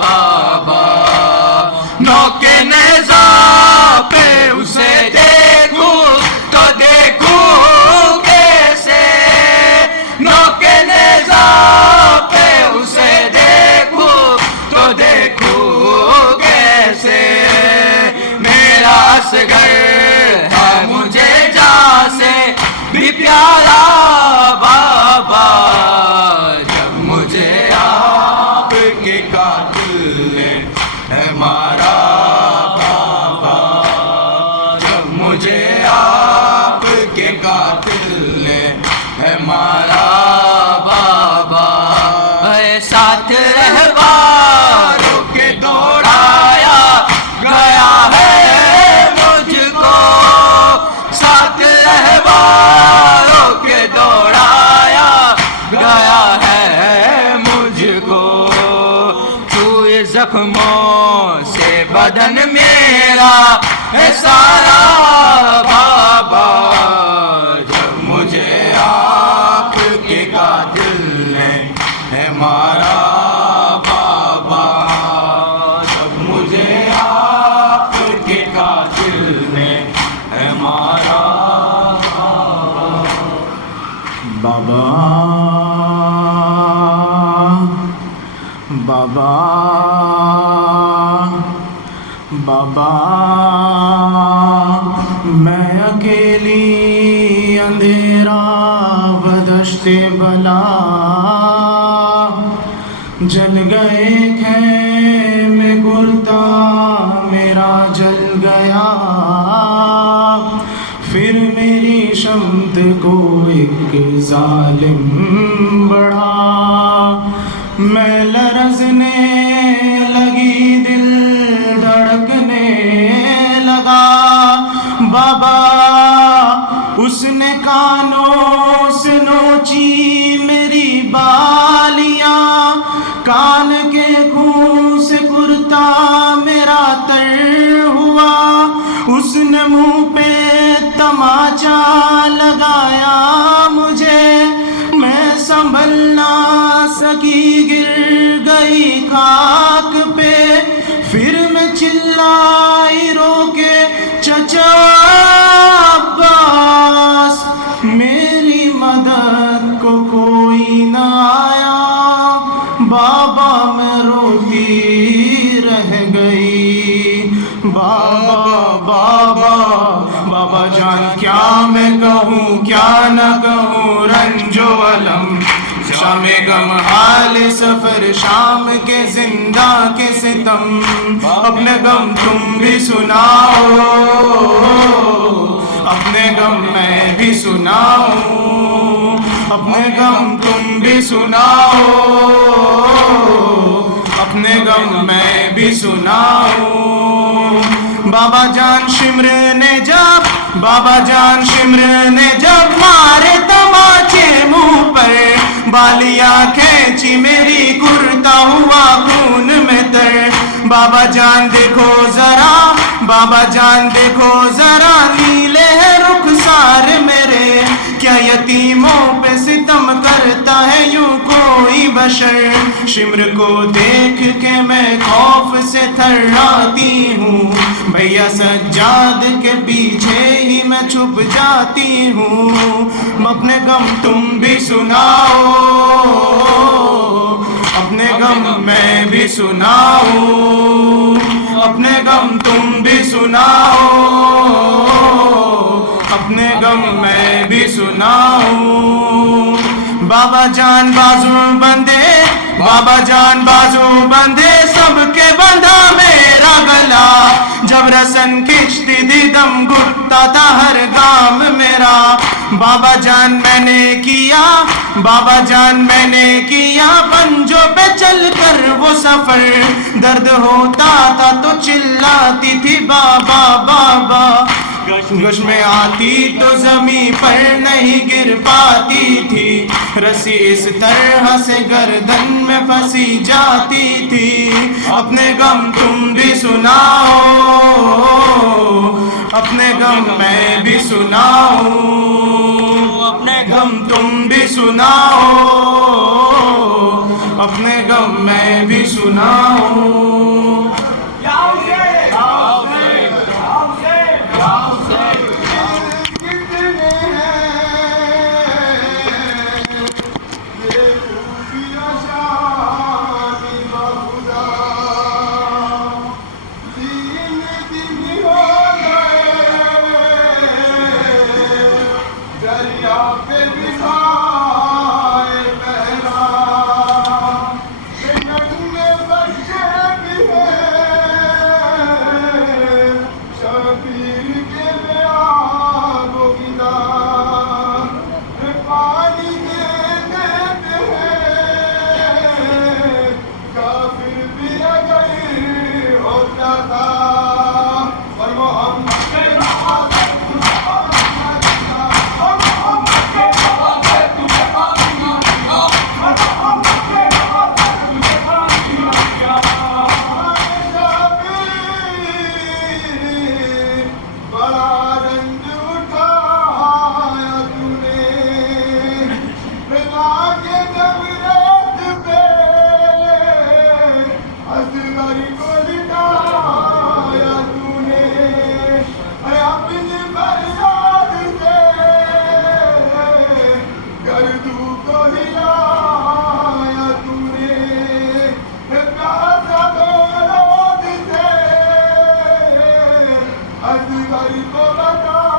بابا، نوکے نیزہ پہ اسے دیکھوں تو دیکھوں کیسے، نوکے نیزہ پہ اسے دیکھوں تو دیکھوں کیسے، میرا اصغر ہے مجھے جان سے بھی پیارا بابا، جب مجھے آپ کے قاتل نے ہے مارا بابا، جب مجھے آپ کے قاتل نے ہے مارا بابا، ساتھ رہباروں کے دوڑایا گیا ہے مجھ کو، ساتھ رہباروں کے دوڑایا گیا ہے مجھ کو، چھوئے زخموں سے بدن میرا ہے سارا بابا، جب مجھے آپ کے قاتل نے ہے مارا بابا، جب مجھے آپ کے قاتل نے ہے مارا بابا، بابا، بابا، میں اکیلی اندھیرا بدشت بلا، جل گئے خیمے کرتا میرا جل گیا، پھر میری شمت کو ایک ظالم بڑھا، میں لرزنے لگی دل دھڑکنے لگا، بابا اس نے کانوں سے نوچی میری بالیاں، کان کے خون سے کرتا میرا تر ہوا، اس نے منہ پہ تماچا لگایا مجھے، میں سنبھل نہ سکی گر گئی خاک پہ، پھر میں چلائی رو کے چچا عباس، میری مدد کو کوئی نہ آیا، بابا میں روتی رہ گئی، بابا بابا جان کیا میں کہوں کیا نہ کہوں رنج و علم شام غم حال سفر شام کے زندہ کے ستم اپنے غم تم بھی سناؤ اپنے غم میں بھی سناؤں اپنے غم تم بھی سناؤ اپنے غم میں بھی سناؤں بابا جان شمر نے جب بابا جان شمر نے جب مارے تماچے منہ پر بالیاں کھینچی میری کرتا ہوا خون میں تر بابا جان دیکھو ذرا بابا جان دیکھو ذرا نیلے ہیں رخسار میرے کیا یتیموں پہ ستم کرتا ہے یوں کوئی بشر شمر کو دیکھ کے میں خوف سے تھراتی ہوں بھیا سجاد کے پیچھے ہی میں چھپ جاتی ہوں اپنے غم تم بھی سناؤ اپنے غم میں بھی سناؤں اپنے غم تم بھی سناؤ اپنے غم میں بھی سناؤں بابا جان بازو بندے بابا جان بازو بندے سب کے بندھا میرا گلا جب رسن کھچتی تھی دم گھٹتا تھا ہر گام میرا بابا جان میں نے کیا بابا جان میں نے کیا پنجوں پہ چل کر وہ سفر درد ہوتا تھا تو چلاتی تھی بابا بابا گش میں آتی تو زمین پر نہیں گر پاتی تھی رسی اس طرح سے گردن میں پھنسی جاتی تھی اپنے غم تم بھی سناؤ اپنے غم میں بھی سناؤں اپنے غم تم بھی سناؤ اپنے غم میں بھی سناؤں کو بتا